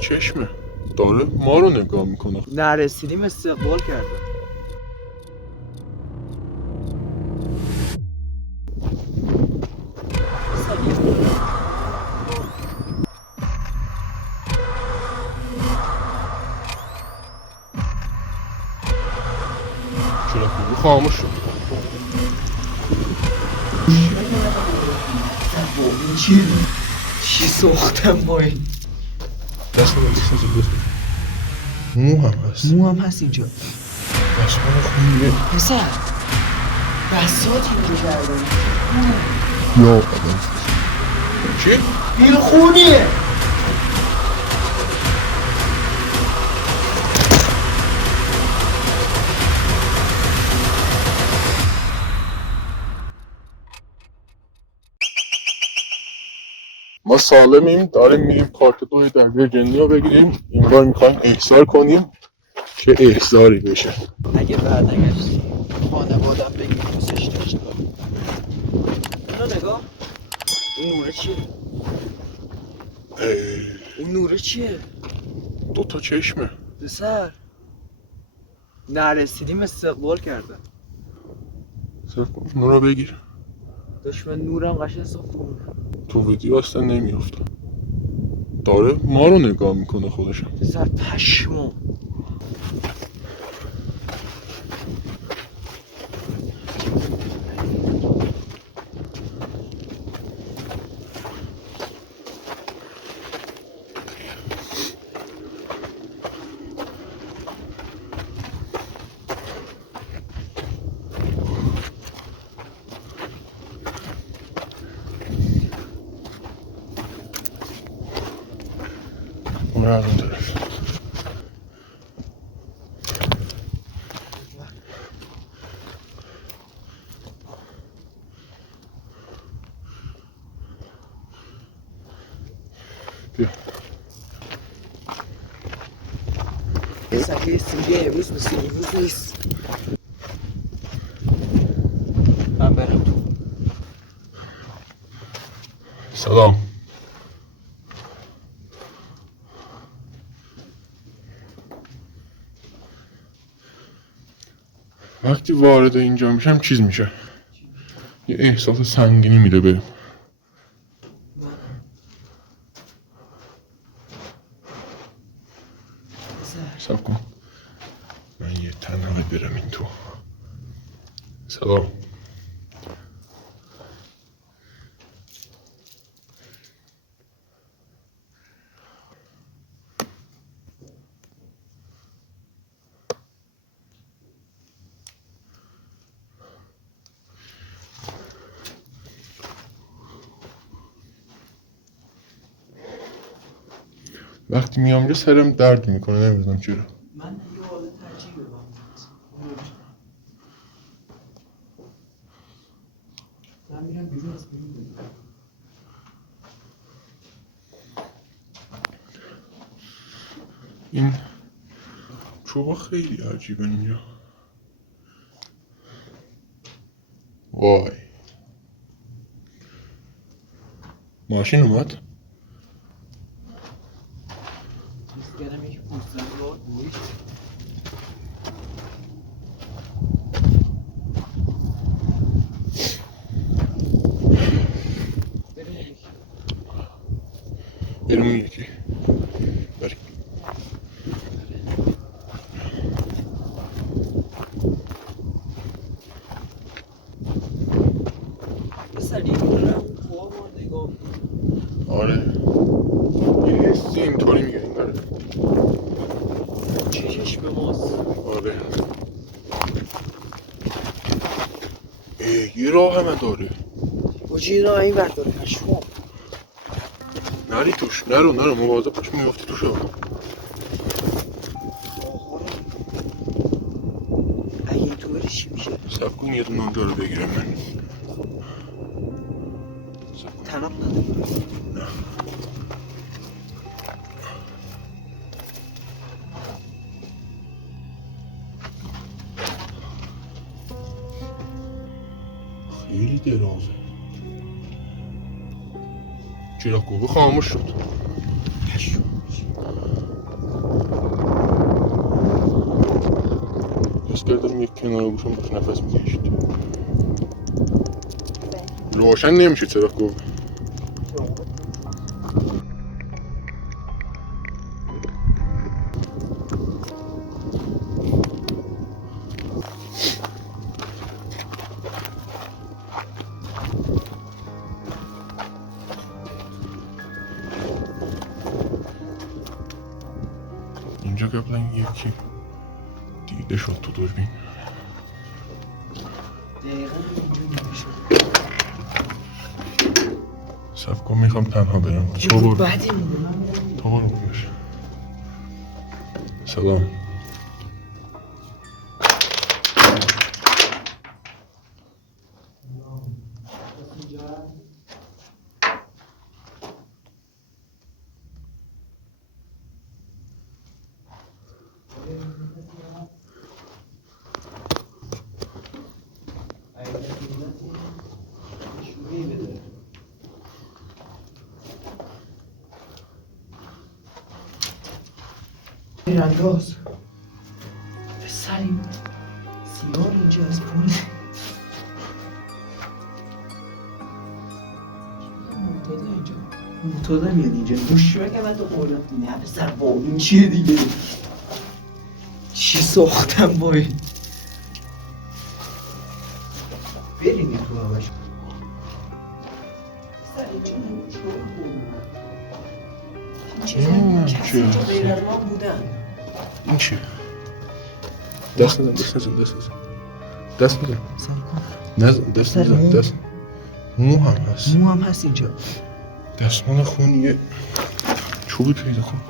چشمه داره ما رو نگاه میکنه. نرسیدیم استقبال کرده. چرا خوبی خاموش شد؟ چی ساختم با این؟ دست من دیسته بود. مو هم هست اینجا. دستمان خونیه پسر بساط اینجا کردن. یا آدم چی؟ بیلخونیه. ما سالمیم داریم میریم کارت دوی درگیر جنی رو بگیریم. این بار میخوایم احضار کنیم که احضاری بشه. اگه برنگشتی خانوادم بگیم دوستش داشت کنم. اینو نگاه. این نوره چیه؟ اون نوره چیه؟ 2 چشمه. پسر نرسیدیم استقبال کردن. نورو بگیر. دشمن نورم قشنگ صاف بود. تو ویدیو اصلا نمیافته. داره ما رو نگاه میکنه خودشم. پسر پشمو. اون طرف. بیا. سکه سیگه امروز مثل امروز نیست. من برم تو. سلام. وقتی وارد اینجا میشم چیز میشه، یه احساس سنگینی میده بهم. سب کن من یه تنهایی برم این تو. سلام. وقتی میام اینجا سرم درد میکنه، نمیدونم چرا. من یه حالت عجیبه با من میرم بیرون از بیرون. این چوبا خیلی عجیبه اینجا. وای ماشین اومد. گرم یک پوستن رو بویش. بریم اون یکی. بریم. پسر این رو اون خواه ما نگاه. آره یه حسی اینطوری میگه این داره. چشش به ماست. آره یه راه همه داره. بجی اینا این ور داره پشمام. نری توش، نرو مواظب باش میافتی توش. اگه این تو بری چی میشه؟ سب کن یه دونه اونجا رو بگیرم من. تناب نداره. نه خیلی درازه. چرا کوبه خاموش شد. کردم یک کنار گوشم باش نفس میکشید. روشن نمیشه چرا گفت. اینجا قبلا یکی دیده شد تو دوربین. دقیقا اینجا نمیشه. صف کن میخوام تنها برم. تو برو. بعدی میدونم. تو برو باش. سلام. رنداز پسریم سیار اینجا از پول معتاده میاد اینجا دوش بگم من تو خوردم نه پسر با این چیه دیگه چی ساختم با این بریم تو همش پسر اینجا نمیشه نمیدونم کسی چیه. اینجا غیر از ما بودن این چیه؟ دست نزن دست نزن دست نزن دست نزن سر کن نزن دست سر نزن مو؟ دست مو هم هست مو هم هست اینجا دستمال خونیه چوبی پیدا کن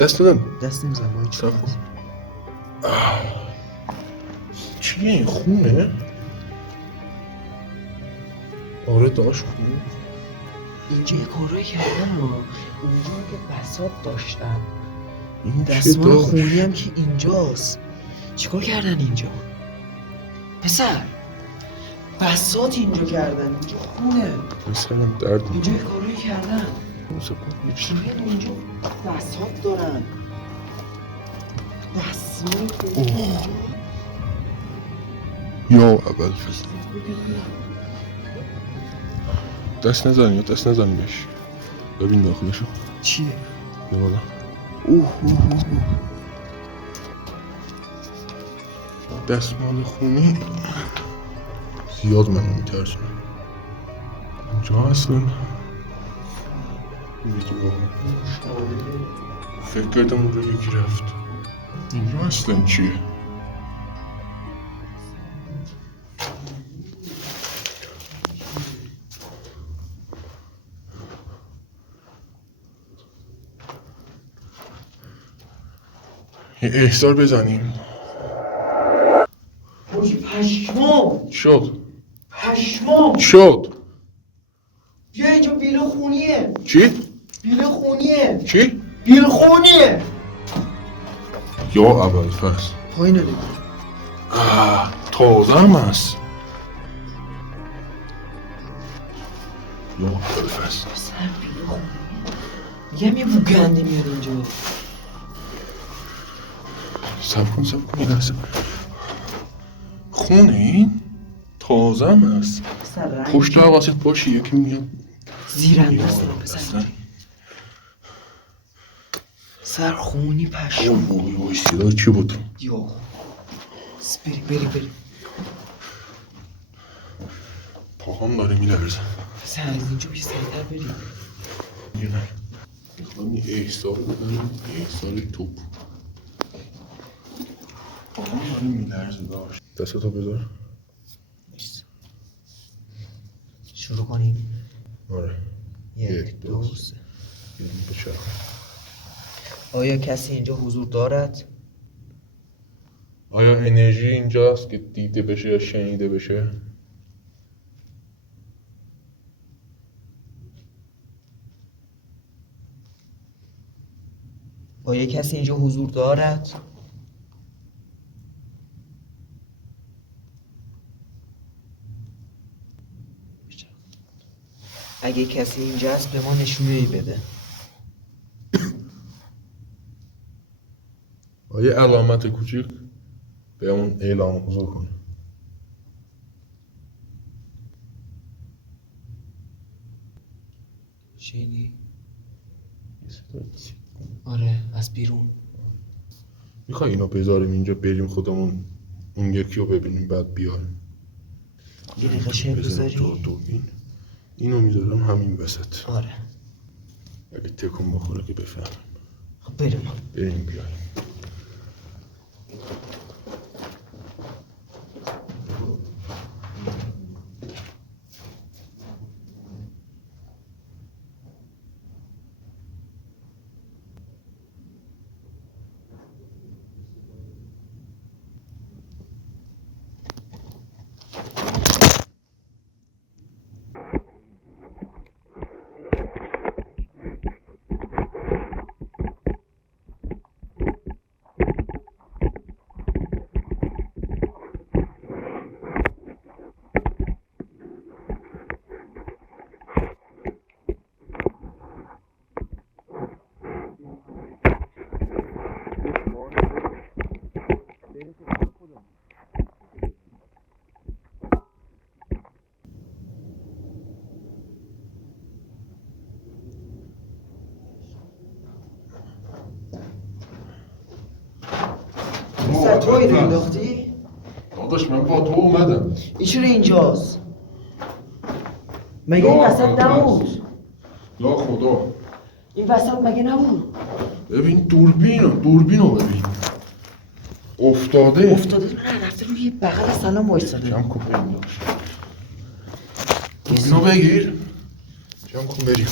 دست نزن دست نمیزن با این صبر کن. چیه این خونه؟ آره داشت خونه اینجا یه کارایی کردن ها اینجا که بساط داشتن این چیه دستمال داشت؟ خونی هم که اینجاست چیکار کردن اینجا پسر بساط اینجا کردن اینجا خونه پسرم درد اینجا یه کارایی کردن صبر کن. یه چیز. میگن اینجا بساط دارن دستمال اوه. اینجا یا اول فصل دست نزن یا دست نزن بهش ببین داخلشو چیه؟ بیا بالا اوه دستمال خونی زیاد منو میترسونه اینجا اصلا فکر کردم اون رو یکی رفت اینجا اصلا چیه؟ یه احضار بزنیم پشمام شد پشمام شد بیا اینجا بیل خونیه چی؟ بیل خونیه چی؟ بیل خونیه یا اول فصل پایینه دیگه تازه هم هست یا اول فصل سر بیل خونیه میگم یه بوگنده میاد اینجا سب کن یه لحظه خونه این تازه هم هست سر رنگ پشت واسه پاشی یکی میاد زیرنداز دارم پسر سر خونی پشم اوه صدای چی بود؟ یا بری پاهم داره میلرزه پسر از اینجا بی سریعتر بریم یه نه من یه احسار بدم احسار توپ پاهم داره میلرزه داشت دستتو بذار شروع کنیم آره 1 2 3 بچرخ آیا کسی اینجا حضور دارد؟ آیا انرژی اینجاست که دیده بشه یا شنیده بشه؟ آیا کسی اینجا حضور دارد؟ اگه کسی اینجا هست به ما نشونه‌ای بده. آیا علامت کوچیک؟ به اون اعلام حضور کنه. شنیدی؟ آره از بیرون. میخوای اینو بذاریم اینجا بریم خودمون اون یکی رو ببینیم بعد بیایم؟ یه دقیقه چه بذاری؟ اینو میذارم همین وسط. آره اگه تکون بخوره که بفهمم. خب بریم بیایم. پسر تو اینو انداختی؟ داداش من با تو اومدم. این چرا اینجاست؟ مگه این وسط نبود؟ یا خدا، این وسط مگه نبود؟ ببین دوربینو ببین. افتاده نه رفته روی بغل سلام وایساده. جمع کن بریم. دوربینو بگیر. جمع کن بریم.